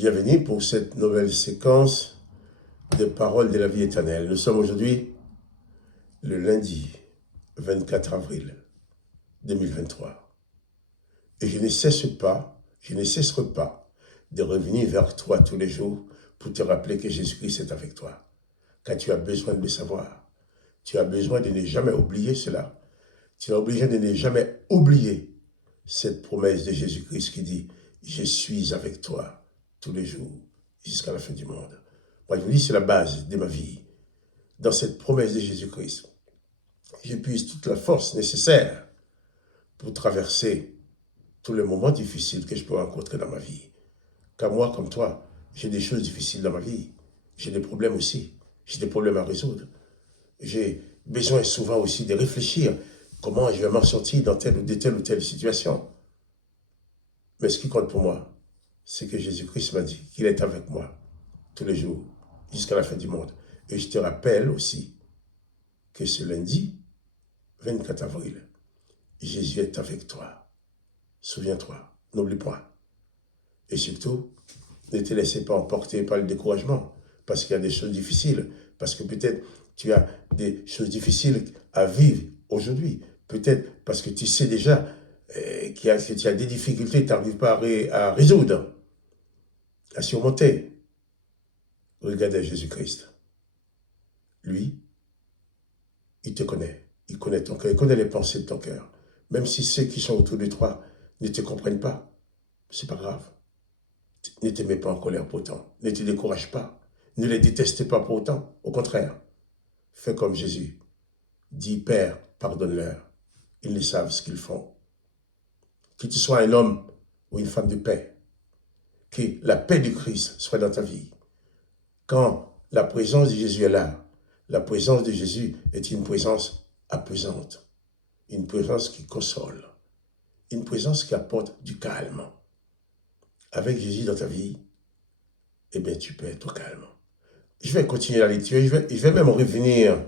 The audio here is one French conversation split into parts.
Bienvenue pour cette nouvelle séquence de paroles de la vie éternelle. Nous sommes aujourd'hui le lundi 24 avril 2023. Et je ne cesserai pas de revenir vers toi tous les jours pour te rappeler que Jésus-Christ est avec toi. Car tu as besoin de le savoir. Tu as besoin de ne jamais oublier cela. Tu as obligé de ne jamais oublier cette promesse de Jésus-Christ qui dit « Je suis avec toi tous les jours jusqu'à la fin du monde ». Moi, je vous dis, c'est la base de ma vie. Dans cette promesse de Jésus-Christ, j'épuise toute la force nécessaire pour traverser tous les moments difficiles que je peux rencontrer dans ma vie. Car moi, comme toi, j'ai des choses difficiles dans ma vie. J'ai des problèmes aussi. J'ai des problèmes à résoudre. J'ai besoin souvent aussi de réfléchir comment je vais m'en sortir dans telle ou telle situation. Mais ce qui compte pour moi, c'est que Jésus-Christ m'a dit qu'il est avec moi tous les jours, jusqu'à la fin du monde. Et je te rappelle aussi que ce lundi, 24 avril, Jésus est avec toi. Souviens-toi, n'oublie pas. Et surtout, ne te laissez pas emporter par le découragement, parce qu'il y a des choses difficiles, parce que peut-être tu as des choses difficiles à vivre aujourd'hui. Peut-être parce que tu sais déjà que tu as des difficultés, tu n'arrives pas à résoudre, à surmonter. Regarde à Jésus-Christ. Lui, il te connaît. Il connaît ton cœur, il connaît les pensées de ton cœur. Même si ceux qui sont autour de toi ne te comprennent pas, c'est pas grave. Ne te mets pas en colère pour autant. Ne te décourage pas. Ne les déteste pas pour autant. Au contraire, fais comme Jésus. Dis, Père, pardonne-leur. Ils ne savent ce qu'ils font. Que tu sois un homme ou une femme de paix. Que la paix du Christ soit dans ta vie. Quand la présence de Jésus est là, la présence de Jésus est une présence apaisante. Une présence qui console. Une présence qui apporte du calme. Avec Jésus dans ta vie, eh bien, tu peux être au calme. Je vais continuer la lecture, je vais même revenir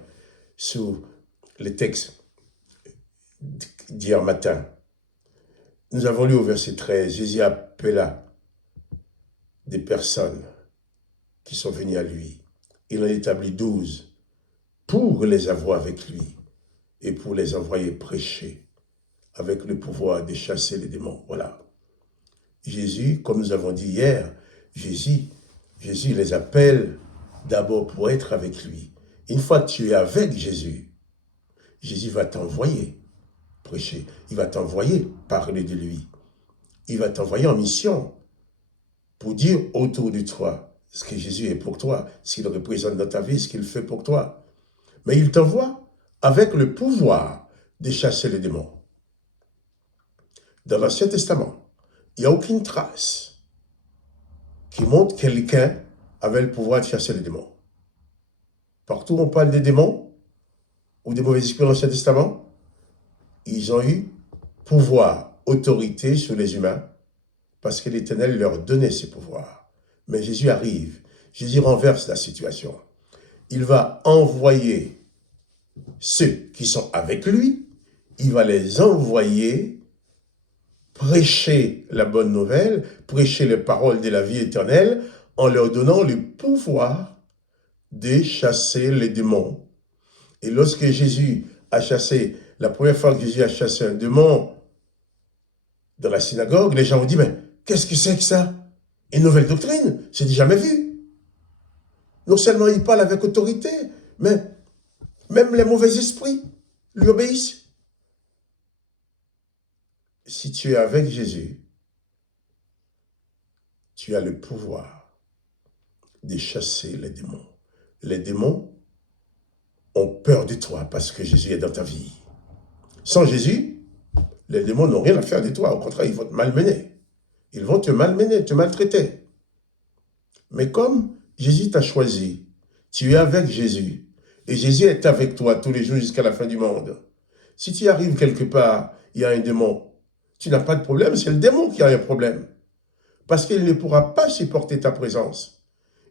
sur le texte d'hier matin. Nous avons lu au verset 13, Jésus appela des personnes qui sont venues à lui. Il en établit 12 pour les avoir avec lui et pour les envoyer prêcher avec le pouvoir de chasser les démons. Voilà. Jésus, comme nous avons dit hier, Jésus les appelle d'abord pour être avec lui. Une fois que tu es avec Jésus, Jésus va t'envoyer prêcher. Il va t'envoyer parler de lui. Il va t'envoyer en mission pour dire autour de toi ce que Jésus est pour toi, ce qu'il représente dans ta vie, ce qu'il fait pour toi. Mais il t'envoie avec le pouvoir de chasser les démons. Dans l'Ancien Testament, il n'y a aucune trace qui montre que quelqu'un avait le pouvoir de chasser les démons. Partout où on parle des démons ou des mauvais esprits dans l'Ancien Testament, ils ont eu pouvoir, autorité sur les humains parce que l'Éternel leur donnait ces pouvoirs. Mais Jésus arrive, Jésus renverse la situation. Il va envoyer ceux qui sont avec lui, il va les envoyer prêcher la bonne nouvelle, prêcher les paroles de la vie éternelle en leur donnant le pouvoir de chasser les démons. Et lorsque Jésus a chassé, la première fois que Jésus a chassé un démon dans la synagogue, les gens ont dit, mais qu'est-ce que c'est que ça? Une nouvelle doctrine, c'est jamais vu. Non seulement il parle avec autorité, mais même les mauvais esprits lui obéissent. Si tu es avec Jésus, tu as le pouvoir de chasser les démons. Les démons ont peur de toi parce que Jésus est dans ta vie. Sans Jésus, les démons n'ont rien à faire de toi. Au contraire, ils vont te malmener. Ils vont te malmener, te maltraiter. Mais comme Jésus t'a choisi, tu es avec Jésus, et Jésus est avec toi tous les jours jusqu'à la fin du monde. Si tu arrives quelque part, il y a un démon, tu n'as pas de problème, c'est le démon qui a un problème. Parce qu'il ne pourra pas supporter ta présence.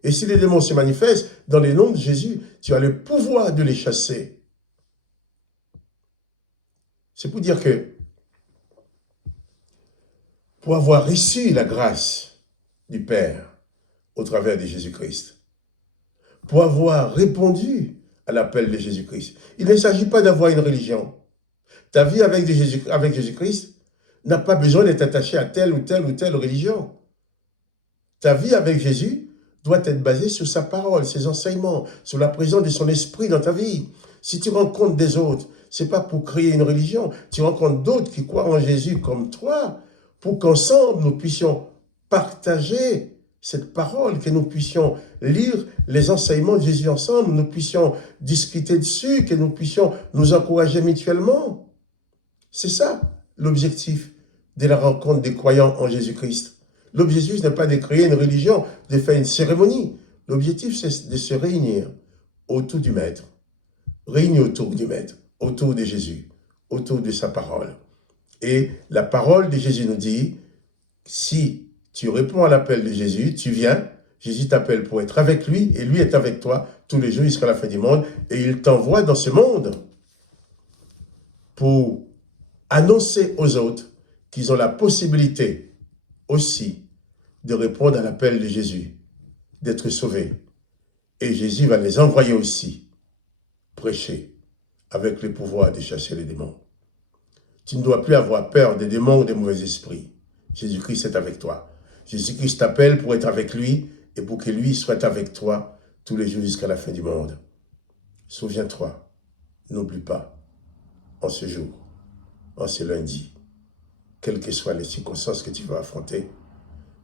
Et si les démons se manifestent, dans le nom de Jésus, tu as le pouvoir de les chasser. C'est pour dire que, pour avoir reçu la grâce du Père, au travers de Jésus-Christ. Pour avoir répondu à l'appel de Jésus-Christ. Il ne s'agit pas d'avoir une religion. Ta vie avec Jésus-Christ n'a pas besoin d'être attachée à telle ou telle ou telle religion. Ta vie avec Jésus doit être basée sur sa parole, ses enseignements, sur la présence de son esprit dans ta vie. Si tu rencontres des autres, ce n'est pas pour créer une religion. Tu rencontres d'autres qui croient en Jésus comme toi, pour qu'ensemble nous puissions partager cette parole, que nous puissions lire les enseignements de Jésus ensemble, nous puissions discuter dessus, que nous puissions nous encourager mutuellement. C'est ça l'objectif de la rencontre des croyants en Jésus-Christ. L'objectif n'est pas de créer une religion, de faire une cérémonie. L'objectif, c'est de se réunir autour du Maître. Réunir autour du Maître, autour de Jésus, autour de sa parole. Et la parole de Jésus nous dit, si tu réponds à l'appel de Jésus, tu viens, Jésus t'appelle pour être avec lui, et lui est avec toi tous les jours jusqu'à la fin du monde, et il t'envoie dans ce monde pour annoncer aux autres qu'ils ont la possibilité aussi de répondre à l'appel de Jésus, d'être sauvés. Et Jésus va les envoyer aussi prêcher avec le pouvoir de chasser les démons. Tu ne dois plus avoir peur des démons ou des mauvais esprits. Jésus-Christ est avec toi. Jésus-Christ t'appelle pour être avec lui et pour que lui soit avec toi tous les jours jusqu'à la fin du monde. Souviens-toi, n'oublie pas, en ce jour, en ce lundi, quelles que soient les circonstances que tu vas affronter,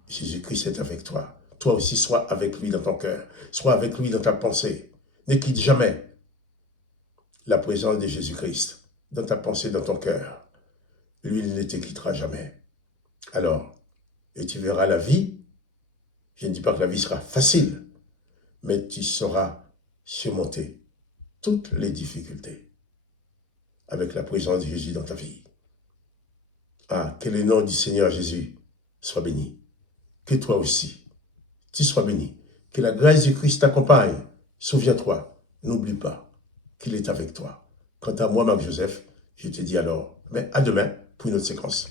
Jésus-Christ est avec toi. Toi aussi, sois avec lui dans ton cœur. Sois avec lui dans ta pensée. Ne quitte jamais la présence de Jésus-Christ dans ta pensée, dans ton cœur. Lui, il ne te quittera jamais. Alors, et tu verras la vie. Je ne dis pas que la vie sera facile, mais tu sauras surmonter toutes les difficultés avec la présence de Jésus dans ta vie. Ah, que le nom du Seigneur Jésus soit béni. Que toi aussi, tu sois béni. Que la grâce du Christ t'accompagne. Souviens-toi, n'oublie pas qu'il est avec toi. Quant à moi, Marc Joseph, je te dis alors, mais à demain pour une autre séquence.